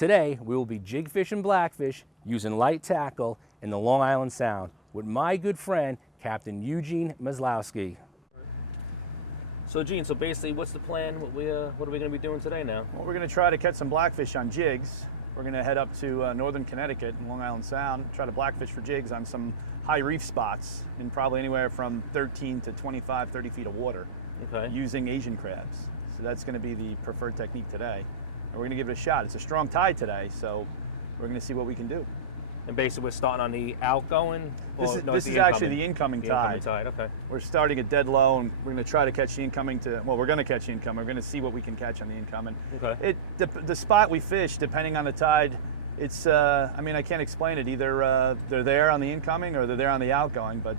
Today, we will be jig fishing blackfish using light tackle in the Long Island Sound with my good friend, Captain Eugene Maslowski. So Gene, basically what's the plan? What are we going to be doing today now? Well, we're going to try to catch some blackfish on jigs. We're going to head up to northern Connecticut and Long Island Sound, try to blackfish for jigs on some high reef spots in probably anywhere from 13 to 25, 30 feet of water, using Asian crabs. So that's going to be the preferred technique today. And we're going to give it a shot. It's a strong tide today, so we're going to see what we can do. And basically we're starting on the outgoing? This is actually the incoming tide. Okay. We're starting at dead low, and we're going to try to catch the incoming we're going to catch the incoming. We're going to see what we can catch on the incoming. Okay. The spot we fish, depending on the tide, it's, I mean, I can't explain it. Either they're there on the incoming or they're there on the outgoing, but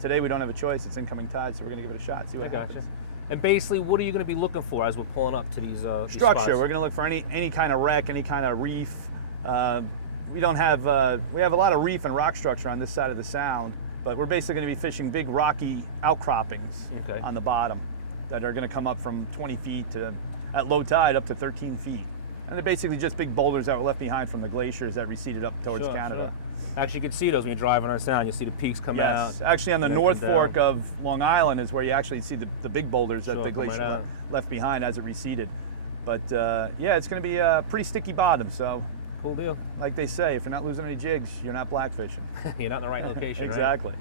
today we don't have a choice. It's incoming tide, so we're going to give it a shot, see what happens. And basically, what are you going to be looking for as we're pulling up to these structure? These spots? We're going to look for any kind of wreck, any kind of reef. We have a lot of reef and rock structure on this side of the sound, but we're basically going to be fishing big rocky outcroppings on the bottom that are going to come up from 20 feet to, at low tide, up to 13 feet. And they're basically just big boulders that were left behind from the glaciers that receded up towards Canada. Actually, you can see those when you're driving on the sound. You see the peaks come out. Yes, actually on the North Fork of Long Island is where you actually see the big boulders that the glacier left behind as it receded. But yeah, it's going to be a pretty sticky bottom, so cool deal. Like they say, if you're not losing any jigs, you're not blackfishing. You're not in the right location. Exactly. Right?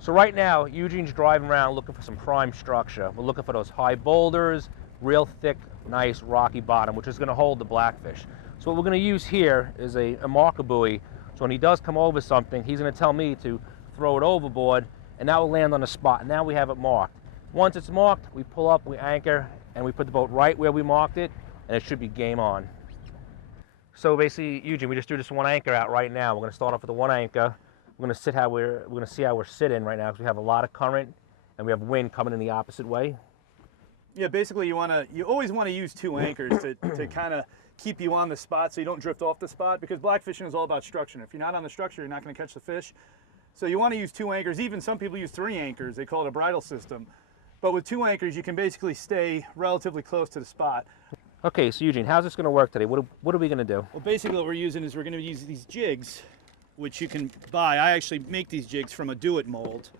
So right now, Eugene's driving around looking for some prime structure. We're looking for those high boulders, real thick, nice rocky bottom, which is going to hold the blackfish. So what we're going to use here is a marker buoy. So when he does come over something, he's going to tell me to throw it overboard, and that will land on the spot. And now we have it marked. Once it's marked, we pull up, we anchor, and we put the boat right where we marked it, and it should be game on. So basically, Eugene, we just threw this one anchor out right now. We're going to start off with the one anchor. We're going to see how we're sitting right now because we have a lot of current, and we have wind coming in the opposite way. Yeah, basically you always want to use two anchors to kind of keep you on the spot so you don't drift off the spot, because blackfishing is all about structure. If you're not on the structure, you're not going to catch the fish. So you want to use two anchors. Even some people use three anchors. They call it a bridle system. But with two anchors, you can basically stay relatively close to the spot. Okay, so Eugene, how's this going to work today? What are we going to do? Well, basically what we're using is we're going to use these jigs, which you can buy. I actually make these jigs from a do-it mold.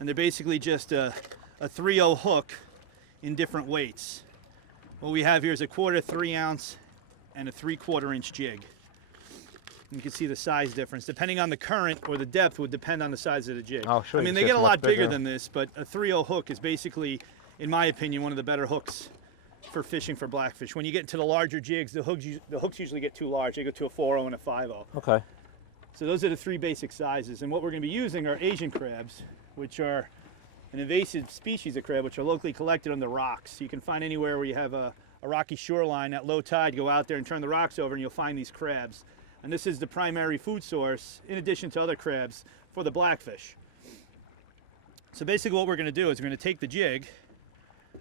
And they're basically just a 3/0 hook in different weights. What we have here is a 1/4 3-ounce and a 3/4 inch jig. You can see the size difference. Depending on the current or the depth would depend on the size of the jig. Oh, sure. I mean, they get a lot bigger than this, but a 3/0 hook is basically, in my opinion, one of the better hooks for fishing for blackfish. When you get into the larger jigs, the hooks usually get too large. They go to a 4/0 and a 5/0. Okay. So those are the three basic sizes. And what we're going to be using are Asian crabs, which are an invasive species of crab, which are locally collected on the rocks. You can find anywhere where you have a rocky shoreline at low tide, go out there and turn the rocks over and you'll find these crabs. And this is the primary food source, in addition to other crabs, for the blackfish. So basically what we're going to do is we're going to take the jig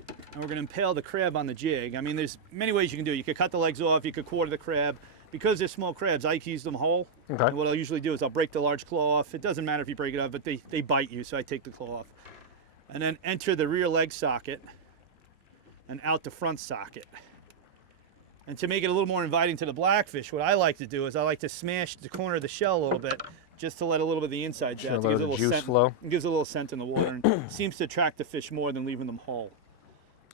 and we're going to impale the crab on the jig. I mean, there's many ways you can do it. You could cut the legs off, you could quarter the crab. Because they're small crabs, I use them whole. Okay. And what I'll usually do is I'll break the large claw off. It doesn't matter if you break it off, but they bite you, so I take the claw off. And then enter the rear leg socket and out the front socket. And to make it a little more inviting to the blackfish, what I like to do is I like to smash the corner of the shell a little bit just to let a little bit of the insides out. It gives a little juice flow. It gives a little scent in the water and seems to attract the fish more than leaving them whole.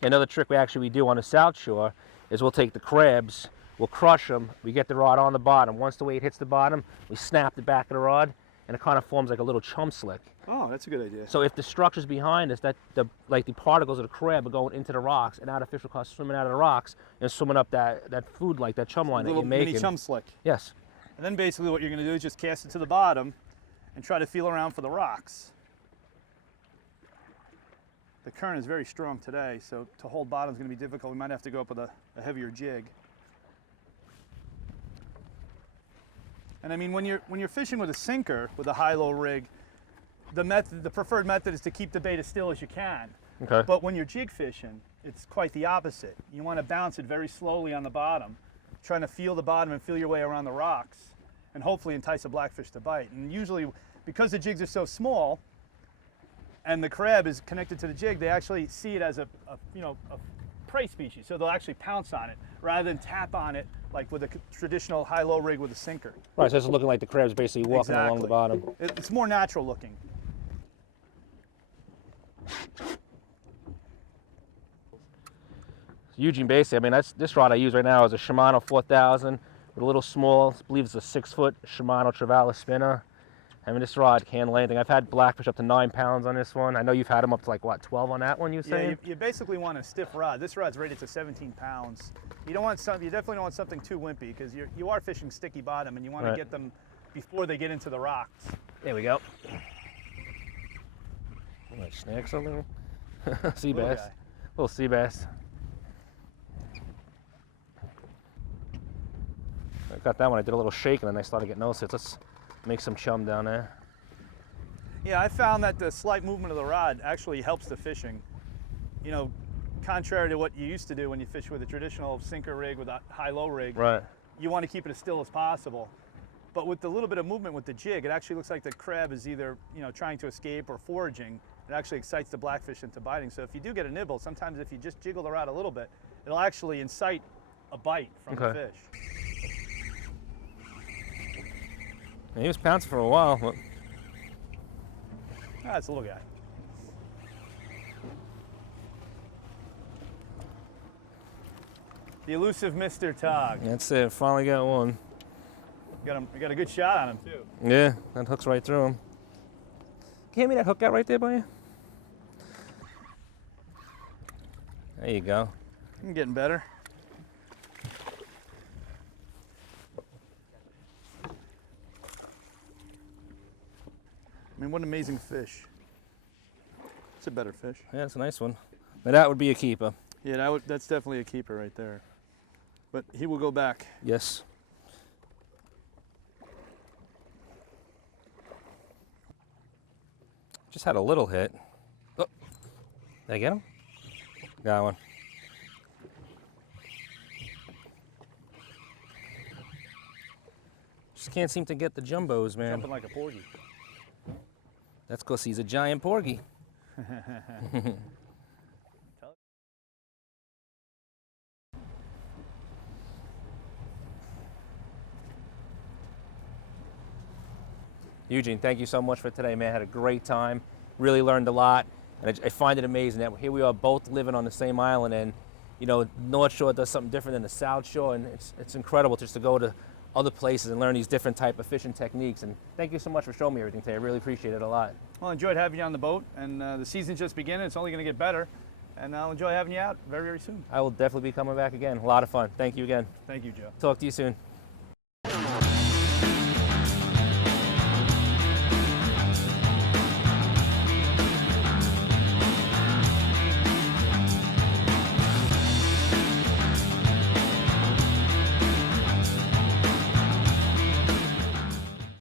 Another trick we do on the South Shore is we'll take the crabs, we'll crush them, we get the rod on the bottom. Once the weight hits the bottom, we snap the back of the rod, and it kind of forms like a little chum slick. Oh, that's a good idea. So if the structure's behind us, the particles of the crab are going into the rocks, and now the fish will come swimming out of the rocks and swimming up that food, like that chum line that you're making. Mini chum slick. Yes. And then basically what you're going to do is just cast it to the bottom and try to feel around for the rocks. The current is very strong today, so to hold bottom is going to be difficult. We might have to go up with a heavier jig. And I mean, when you're fishing with a sinker with a high-low rig, the preferred method is to keep the bait as still as you can. Okay. But when you're jig fishing, it's quite the opposite. You want to bounce it very slowly on the bottom, trying to feel the bottom and feel your way around the rocks, and hopefully entice a blackfish to bite. And usually, because the jigs are so small, and the crab is connected to the jig, they actually see it as a prey species, so they'll actually pounce on it rather than tap on it like with a traditional high-low rig with a sinker. Right, so it's looking like the crab's basically walking along the bottom. It's more natural looking. Eugene, basically, I mean, this rod I use right now is a Shimano 4000 with a little small, I believe it's a 6-foot Shimano Trevally spinner. I mean, this rod can handle anything. I've had blackfish up to 9 pounds on this one. I know you've had them up to like, what, 12 on that one, you saying? Yeah, you basically want a stiff rod. This rod's rated to 17 pounds. You definitely don't want something too wimpy because you are fishing sticky bottom and you want to get them before they get into the rocks. There we go. Like snag something? Sea bass. Little sea bass. I got that one. I did a little shake and then I started getting those hits. Let's make some chum down there. Yeah, I found that the slight movement of the rod actually helps the fishing. You know, contrary to what you used to do when you fish with a traditional sinker rig with a high-low rig. Right. You want to keep it as still as possible. But with the little bit of movement with the jig, it actually looks like the crab is either, you know, trying to escape or foraging. It actually excites the blackfish into biting. So if you do get a nibble, sometimes if you just jiggle the rod a little bit, it'll actually incite a bite from the fish. Yeah, he was pouncing for a while. But... That's a little guy. The elusive Mr. Tog. That's it. Finally got one. You got a good shot on him too. Yeah, that hook's right through him. Can you hand me that hook out right there by you? There you go. I'm getting better. I mean, what an amazing fish. It's a better fish. Yeah, it's a nice one. Now that would be a keeper. Yeah, that's definitely a keeper right there. But he will go back. Yes. Just had a little hit. Oh, did I get him? Got one. Just can't seem to get the jumbos, man. Jumping like a porgy. That's because he's a giant porgy. Eugene, thank you so much for today, man. I had a great time. Really learned a lot. And I find it amazing that here we are both living on the same island, and you know, North Shore does something different than the South Shore, and it's incredible just to go to other places and learn these different type of fishing techniques. And thank you so much for showing me everything today. I really appreciate it a lot. Well, I enjoyed having you on the boat, and the season's just beginning. It's only going to get better, and I'll enjoy having you out very, very soon. I will definitely be coming back again. A lot of fun. Thank you again. Thank you, Joe. Talk to you soon.